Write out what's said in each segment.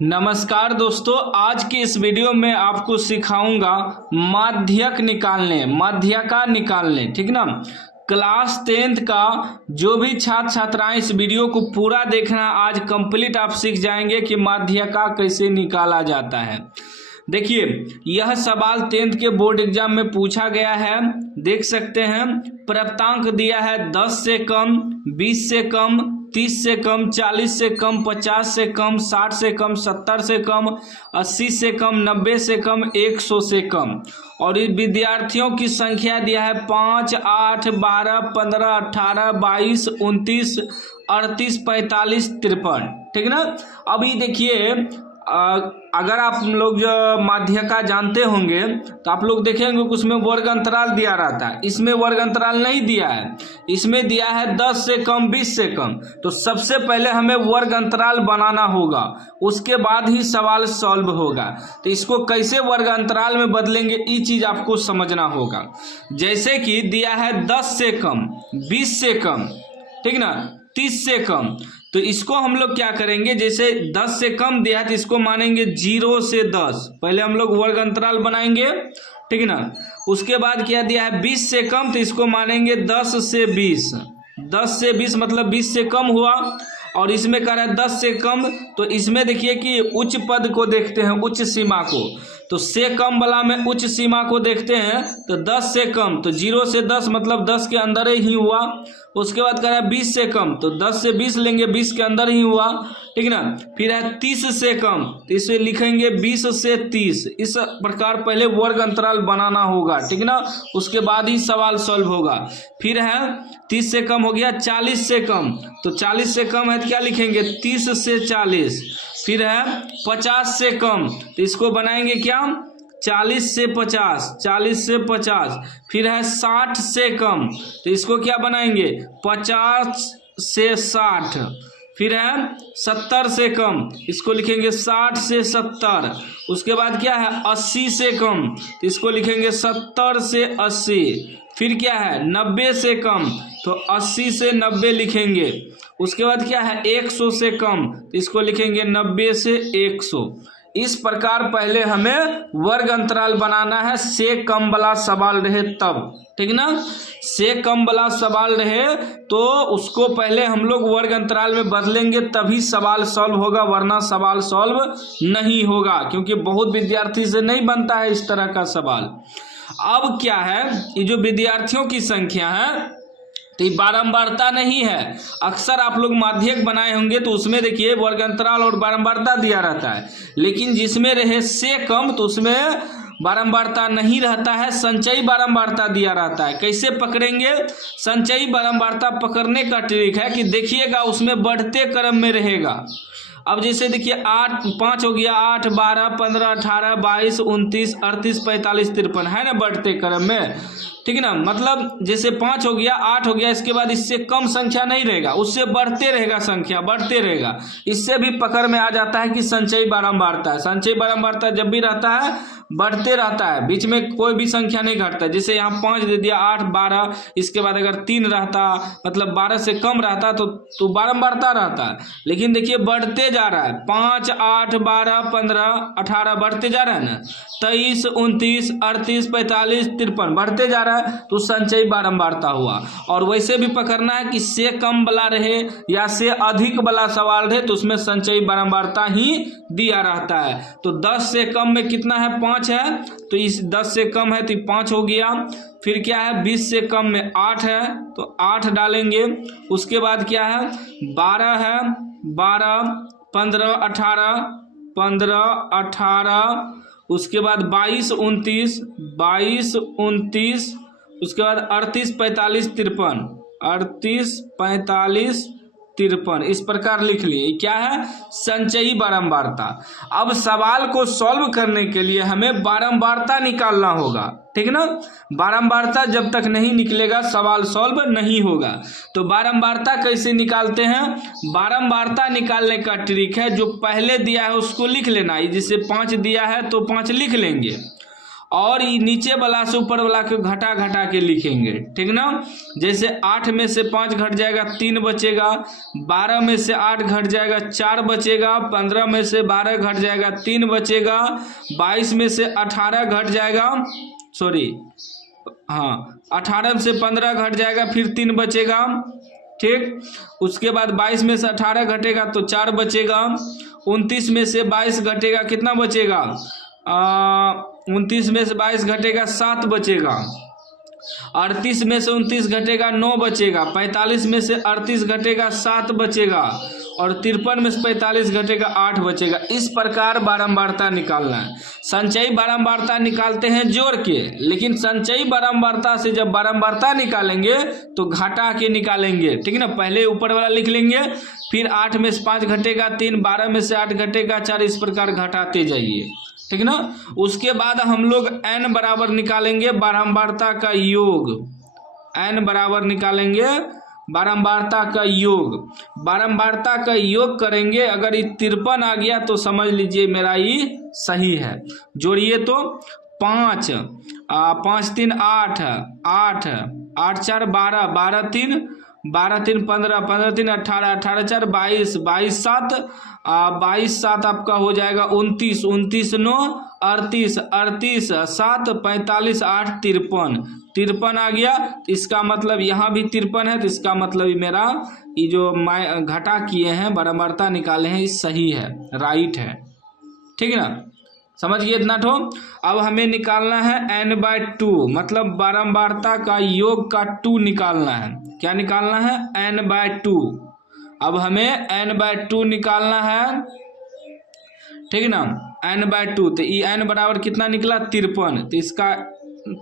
नमस्कार दोस्तों, आज की इस वीडियो में आपको सिखाऊंगा माध्यक माध्यका निकालने। ठीक ना। क्लास 10th का जो भी छात्र छात्राएं इस वीडियो को पूरा देखना, आज कंप्लीट आप सीख जाएंगे कि माध्यका कैसे निकाला जाता है। देखिए, यह सवाल 10th के बोर्ड एग्जाम में पूछा गया है। देख सकते हैं, प्राप्तांक दिया है 10 से कम, 20 से कम, 30 से कम, 40 से कम, 50 से कम, 60 से कम, 70 से कम, 80 से कम, 90 से कम, 100 से कम। और इस विद्यार्थियों की संख्या दिया है 5, 8, 12, 15, 18, 22, 29, 38, 45, 53। ठीक ना। अभी देखिए, अगर आप लोग जो माध्यका जानते होंगे तो आप लोग देखेंगे कि उसमें वर्ग अंतराल दिया रहता है। इसमें वर्ग अंतराल नहीं दिया है, इसमें दिया है 10 से कम, 20 से कम। तो सबसे पहले हमें वर्ग अंतराल बनाना होगा, उसके बाद ही सवाल सॉल्व होगा। तो इसको कैसे वर्ग अंतराल में बदलेंगे, ये चीज आपको समझना होगा। जैसे कि दिया है 10 से कम, 20 से कम, ठीक ना, 30 से कम। तो इसको हम लोग क्या करेंगे, जैसे 10 से कम दिया है तो इसको मानेंगे 0 से 10। पहले हम लोग वर्ग अंतराल बनाएंगे, ठीक ना। उसके बाद क्या दिया है 20 से कम, तो इसको मानेंगे 10 से 20। 10 से 20 मतलब 20 से कम हुआ। और इसमें कह रहा है 10 से कम, तो इसमें देखिए कि उच्च पद को देखते हैं, उच्च सीमा को। तो से कम वाला में उच्च सीमा को देखते हैं, तो 10 से कम, तो 0 से 10 मतलब 10 के अंदर ही हुआ। उसके बाद कह रहा है 20 से कम, तो 10 से 20 लेंगे, 20 के अंदर ही हुआ, ठीक ना। फिर है 30 से कम, तो इसे लिखेंगे 20 से 30। इस प्रकार पहले वर्ग अंतराल बनाना होगा, ठीक ना, उसके बाद ही सवाल सॉल्व होगा। फिर है 30 से कम हो गया, 40 से कम, तो 40 से कम है तो क्या लिखेंगे 30 से 40। फिर है 50 से कम, तो इसको बनाएंगे क्या 40 से 50, 40 से 50। फिर है 60 से कम, तो इसको क्या बनाएंगे 50 से 60। फिर है 70 से कम, इसको लिखेंगे 60 से 70। उसके बाद क्या है 80 से कम, तो इसको लिखेंगे 70 से 80। फिर क्या है 90 से कम, तो 80 से 90 लिखेंगे। उसके बाद क्या है 100 से कम, तो इसको लिखेंगे 90 से 100। इस प्रकार पहले हमें वर्ग अंतराल बनाना है, से कम वाला सवाल रहे तब, ठीक ना। से कम वाला सवाल रहे तो उसको पहले हम लोग वर्ग अंतराल में बदलेंगे, तभी सवाल सॉल्व होगा, वरना सवाल सॉल्व नहीं होगा, क्योंकि बहुत विद्यार्थी से नहीं बनता है इस तरह का सवाल। अब क्या है, ये जो विद्यार्थियों की संख्या है तो ये बारंबारता नहीं है। अक्सर आप लोग माध्यक बनाए होंगे तो उसमें देखिए वर्ग अंतराल और बारंबारता दिया रहता है, लेकिन जिसमें रहे से कम तो उसमें बारंबारता नहीं रहता है, संचयी बारंबारता दिया रहता है। कैसे पकड़ेंगे संचयी बारंबारता? पकड़ने का ट्रिक है कि देखिएगा उसमें बढ़ते क्रम में रहेगा। अब जैसे देखिए 5 हो गया, 8, 12, 15, 18, 22, 29, 38, 45, 53 है ना, बढ़ते क्रम में, ठीक ना। मतलब जैसे 5 हो गया, 8 हो गया, इसके बाद इससे कम संख्या नहीं रहेगा, उससे बढ़ते रहेगा, संख्या बढ़ते रहेगा। इससे भी पकड़ में आ जाता है कि संचयी बारंबारता है। संचयी बारंबारता जब भी रहता है बढ़ते रहता है, बीच में कोई भी संख्या नहीं घटता। जैसे यहाँ 5 दे दिया, 8, 12, इसके बाद अगर 3 रहता, मतलब 12 से कम रहता तो बारंबारता रहता है। लेकिन देखिए बढ़ते जा रहा है, 5, 8, 12, 15, 18 बढ़ते जा रहा है ना, 23, 29, 38, 45, 53 बढ़ते जा रहा है, तो संचयी बारंबारता हुआ। और वैसे भी पकड़ना है कि से कम वाला रहे या से अधिक वाला सवाल रहे तो उसमें संचयी बारंबारता ही दिया रहता है। तो 10 से कम में कितना है 5 है, तो इस 10 से कम है तो 5 हो गया। फिर क्या है 20 से कम में 8 है, तो 8 डालेंगे। उसके बाद क्या है 12 है, 12, 15, 18, 15, 18, उसके बाद 22, 29, 22, 29, उसके बाद 38, 45, 53, 38, 45, 53। इस प्रकार लिख लिए, क्या है संचयी बारंबारता। अब सवाल को सॉल्व करने के लिए हमें बारंबारता निकालना होगा, ठीक ना। बारंबारता जब तक नहीं निकलेगा सवाल सॉल्व नहीं होगा। तो बारंबारता कैसे निकालते हैं? बारंबारता निकालने का ट्रिक है, जो पहले दिया है उसको लिख लेना। जैसे 5 दिया है तो 5 लिख लेंगे, और नीचे वाला से ऊपर वाला को घटा घटा के लिखेंगे, ठीक ना। जैसे 8 में से 5 घट जाएगा 3 बचेगा, 12 में से 8 घट जाएगा 4 बचेगा, 15 में से 12 घट जाएगा 3 बचेगा, 22 में से 18 घट जाएगा, सॉरी हाँ 18 से 15 घट जाएगा फिर 3 बचेगा, ठीक। उसके बाद 22 में से 18 घटेगा तो 4 बचेगा, 29 में से 22 घटेगा कितना बचेगा, 29 में से 22 घटेगा 7 बचेगा, 38 में से 29 घटेगा 9 बचेगा, 45 में से 38 घटेगा 7 बचेगा, और 53 में से 45 घटेगा 8 बचेगा। इस प्रकार बारंबारता निकालना है। संचयी बारंबारता निकालते हैं जोड़ के, लेकिन संचयी बारंबारता से जब बारंबारता निकालेंगे तो घटा के निकालेंगे, ठीक है ना। पहले ऊपर वाला लिख लेंगे, फिर 8 में से 5 घटेगा 3, 12 में से 8 घटेगा 4, इस प्रकार घटाते जाइए, ठीक ना। उसके बाद हम लोग n बराबर निकालेंगे बारंबारता का योग, n बराबर निकालेंगे बारंबारता का योग। बारंबारता का योग करेंगे, अगर ये 53 आ गया तो समझ लीजिए मेरा ये सही है। जोड़िए तो 5 5 3 8 8 8 4 12 12 3 12 3 15 15 3 18 18 4 22 22 7 22 7 आपका हो जाएगा 29 29 9 38 38 7 45 8 53 53 आ गया। इसका मतलब यहाँ भी 53 है, तो इसका मतलब मेरा ये जो घटा किए हैं बारंबारता निकाले हैं ये सही है, राइट है, ठीक है ना। समझ गए इतना ठो। अब हमें निकालना है n/2, मतलब बारंबारता का योग का 2 निकालना है। क्या निकालना है, n/2। अब हमें n/2 निकालना है, ठीक है ना, n/2। तो ये n बराबर कितना निकला 53, तो इसका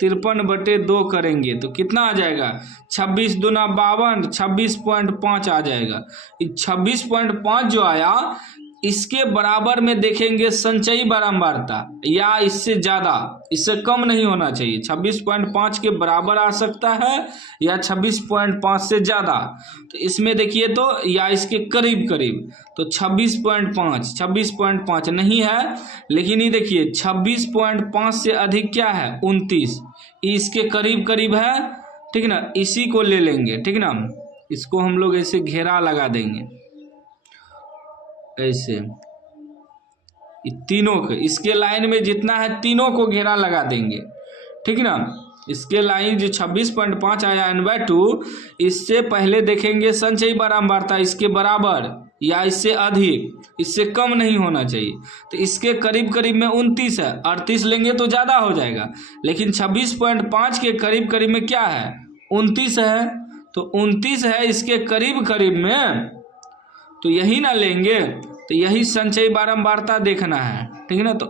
53/2 करेंगे तो कितना आ जाएगा 26 दूना 52, 26.5 आ जाएगा। 26.5 जो आया इसके बराबर में देखेंगे संचयी बारंबारता, या इससे ज़्यादा, इससे कम नहीं होना चाहिए। 26.5 के बराबर आ सकता है या 26.5 से ज़्यादा। तो इसमें देखिए तो या इसके करीब करीब, तो 26.5 नहीं है, लेकिन ये देखिए 26.5 से अधिक क्या है 29, इसके करीब करीब है, ठीक ना। इसी को ले लेंगे, ठीक ना। इसको हम लोग ऐसे घेरा लगा देंगे, ऐसे तीनों को, इसके लाइन में जितना है तीनों को घेरा लगा देंगे, ठीक ना। इसके लाइन जो 26.5 आया n/2, इससे पहले देखेंगे संचयी बारंबारता इसके बराबर या इससे अधिक, इससे कम नहीं होना चाहिए। तो इसके करीब करीब में 29 है, 38 लेंगे तो ज़्यादा हो जाएगा, लेकिन 26.5 के करीब करीब में क्या है 29 है, तो 29 है इसके करीब करीब में, तो यही ना लेंगे। तो यही संचयी बारंबारता देखना है, ठीक है ना। तो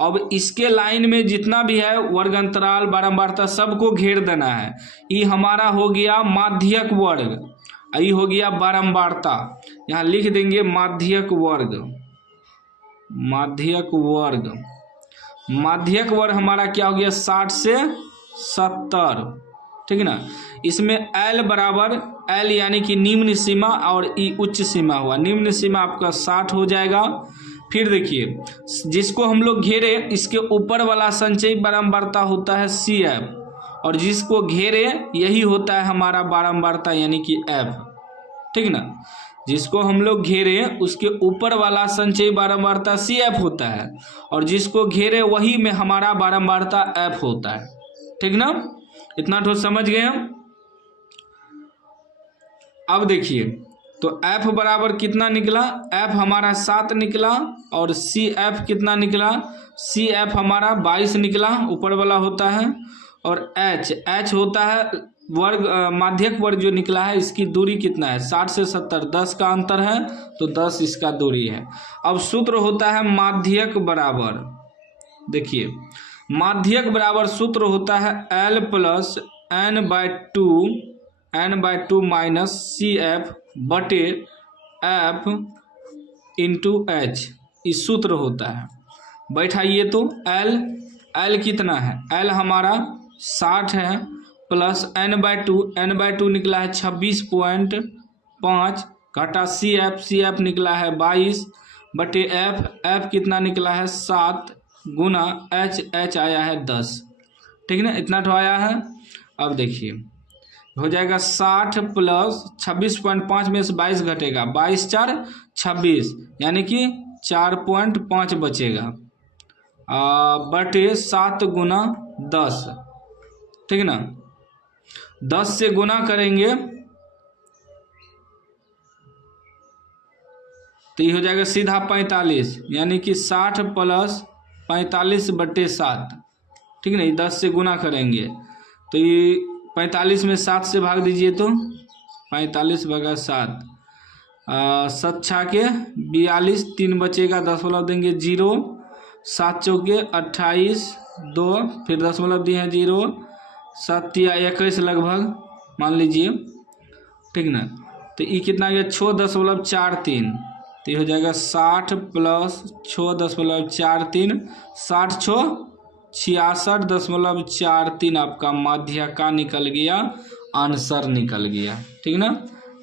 अब इसके लाइन में जितना भी है वर्ग अंतराल बारंबारता सबको घेर देना है। ये हमारा हो गया माध्यक वर्ग, ये हो गया बारंबारता, यहाँ लिख देंगे माध्यक वर्ग। माध्यक वर्ग, माध्यक वर्ग हमारा क्या हो गया 60 से 70, ठीक है ना। इसमें L बराबर L यानी कि निम्न सीमा और E उच्च सीमा हुआ। निम्न सीमा आपका 60 हो जाएगा। फिर देखिए जिसको हम लोग घेरे इसके ऊपर वाला संचयी बारंबारता होता है CF, और जिसको घेरे यही होता है हमारा बारंबारता यानी कि F, ठीक ना। जिसको हम लोग घेरे उसके ऊपर वाला संचयी बारंबारता CF होता है, और जिसको घेरे वही में हमारा बारंबारता F होता है, ठीक ना। इतना तो समझ गए हम। अब देखिए तो F बराबर कितना निकला, F हमारा 7 निकला, और CF कितना निकला, CF हमारा 22 निकला, ऊपर वाला होता है, और H होता है वर्ग, माध्यक वर्ग जो निकला है इसकी दूरी कितना है 60 से 70, 10 का अंतर है, तो 10 इसका दूरी है। अब सूत्र होता है माध्यक बराबर, देखिए माध्यक बराबर सूत्र होता है L plus n/2 minus CF बटे F इंटू H, इस सूत्र होता है। बैठाइए तो L कितना है, L हमारा 60 है, प्लस n/2 निकला है 26.5, घटा CF निकला है 22 बटे F कितना निकला है 7, गुना एच आया है 10, ठीक ना, इतना तो आया है। अब देखिए हो जाएगा 60 प्लस 26.5 में से 22 घटेगा, 22 4 26, यानी कि 4.5 बचेगा बटे 7 गुना 10, ठीक ना। 10 से गुना करेंगे तो ये हो जाएगा सीधा 45, यानी कि 60 प्लस 45 बटे 7, ठीक ना। 10 से गुना करेंगे तो ये 45 में 7 से भाग दीजिए तो 45 भागा 7, 7 छाके 42, 3 बचेगा, दशमलव देंगे 0, 7 चौके 28, 2 फिर दशमलव दिए हैं 0, 7 या 21 लगभग मान लीजिए, ठीक ना। तो ये कितना गया 6.43, तो ये हो जाएगा 60 प्लस 6.43, 60 6 66.43 आपका माध्यका निकल गया, आंसर निकल गया, ठीक ना।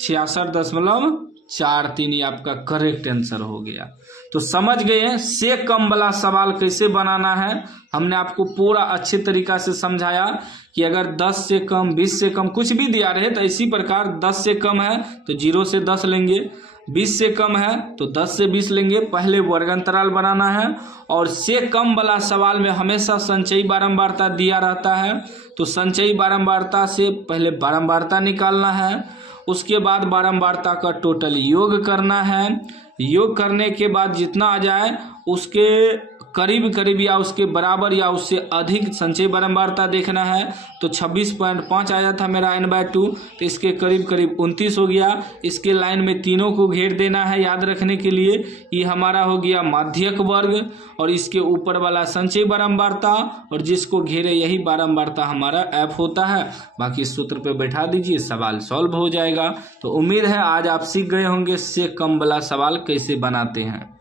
66.43 ये आपका करेक्ट आंसर हो गया। तो समझ गए से कम वाला सवाल कैसे बनाना है। हमने आपको पूरा अच्छे तरीका से समझाया कि अगर 10 से कम 20 से कम कुछ भी दिया रहे तो इसी प्रकार 10 से कम है तो 0 से 10 लेंगे, 20 से कम है तो 10 से 20 लेंगे, पहले वर्गांतराल बनाना है। और से कम वाला सवाल में हमेशा संचयी बारंबारता दिया रहता है, तो संचयी बारंबारता से पहले बारंबारता निकालना है, उसके बाद बारंबारता का टोटल योग करना है। योग करने के बाद जितना आ जाए उसके करीब करीब या उसके बराबर या उससे अधिक संचयी बारंबारता देखना है। तो 26.5 आया था मेरा n/2, तो इसके करीब करीब 29 हो गया। इसके लाइन में तीनों को घेर देना है याद रखने के लिए। ये हमारा हो गया माध्यक वर्ग और इसके ऊपर वाला संचयी बारंबारता और जिसको घेरे यही बारंबारता हमारा f होता है। बाकी सूत्र पे बैठा दीजिए, सवाल सॉल्व हो जाएगा। तो उम्मीद है आज आप सीख गए होंगे से कम वाला सवाल कैसे बनाते हैं।